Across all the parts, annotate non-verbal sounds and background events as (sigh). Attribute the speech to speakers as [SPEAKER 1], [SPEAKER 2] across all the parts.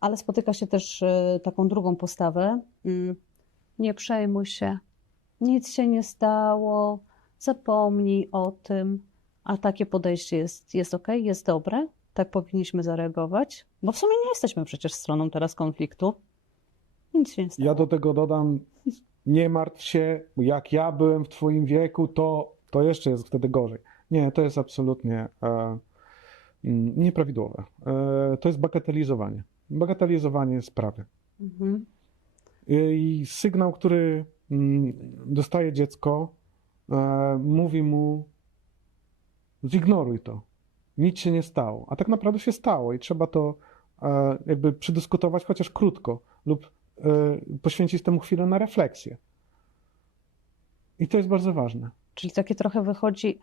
[SPEAKER 1] ale spotyka się też e, taką drugą postawę. Mm, Nie przejmuj się, nic się nie stało, zapomnij o tym. A takie podejście jest, jest ok, jest dobre, tak powinniśmy zareagować, bo w sumie nie jesteśmy przecież stroną teraz konfliktu. Nic się nie stało.
[SPEAKER 2] Ja do tego dodam, nie martw się, jak ja byłem w twoim wieku, to, to jeszcze jest wtedy gorzej. Nie, to jest absolutnie e, nieprawidłowe. E, to jest bagatelizowanie. Bagatelizowanie sprawy.
[SPEAKER 1] Mhm.
[SPEAKER 2] I sygnał, który mm, dostaje dziecko, e, mówi mu: zignoruj to. Nic się nie stało. A tak naprawdę się stało i trzeba to e, jakby przedyskutować chociaż krótko lub e, poświęcić temu chwilę na refleksję. I to jest bardzo ważne.
[SPEAKER 1] Czyli takie trochę wychodzi,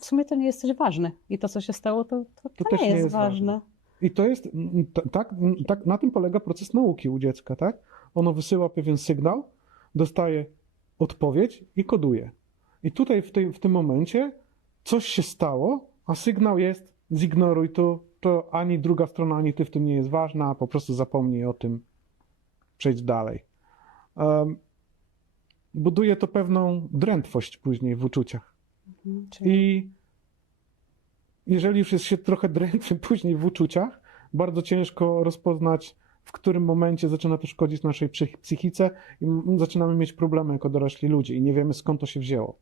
[SPEAKER 1] w sumie to nie jesteś ważny i to, co się stało, to, to, to,
[SPEAKER 2] też
[SPEAKER 1] nie
[SPEAKER 2] nie
[SPEAKER 1] jest,
[SPEAKER 2] jest
[SPEAKER 1] ważne.
[SPEAKER 2] I to jest, tak, tak, na tym polega proces nauki u dziecka, tak? Ono wysyła pewien sygnał, dostaje odpowiedź i koduje. I tutaj w, tej, w tym momencie coś się stało, a sygnał jest zignoruj to, to ani druga strona, ani ty w tym nie jest ważna, po prostu zapomnij o tym, przejdź dalej. Um, buduje to pewną drętwość później w uczuciach.
[SPEAKER 1] Mhm. Czyli
[SPEAKER 2] I jeżeli już jest się trochę drętwym (laughs) później w uczuciach, bardzo ciężko rozpoznać, w którym momencie zaczyna to szkodzić naszej psych- psychice i zaczynamy mieć problemy jako dorośli ludzie i nie wiemy skąd to się wzięło.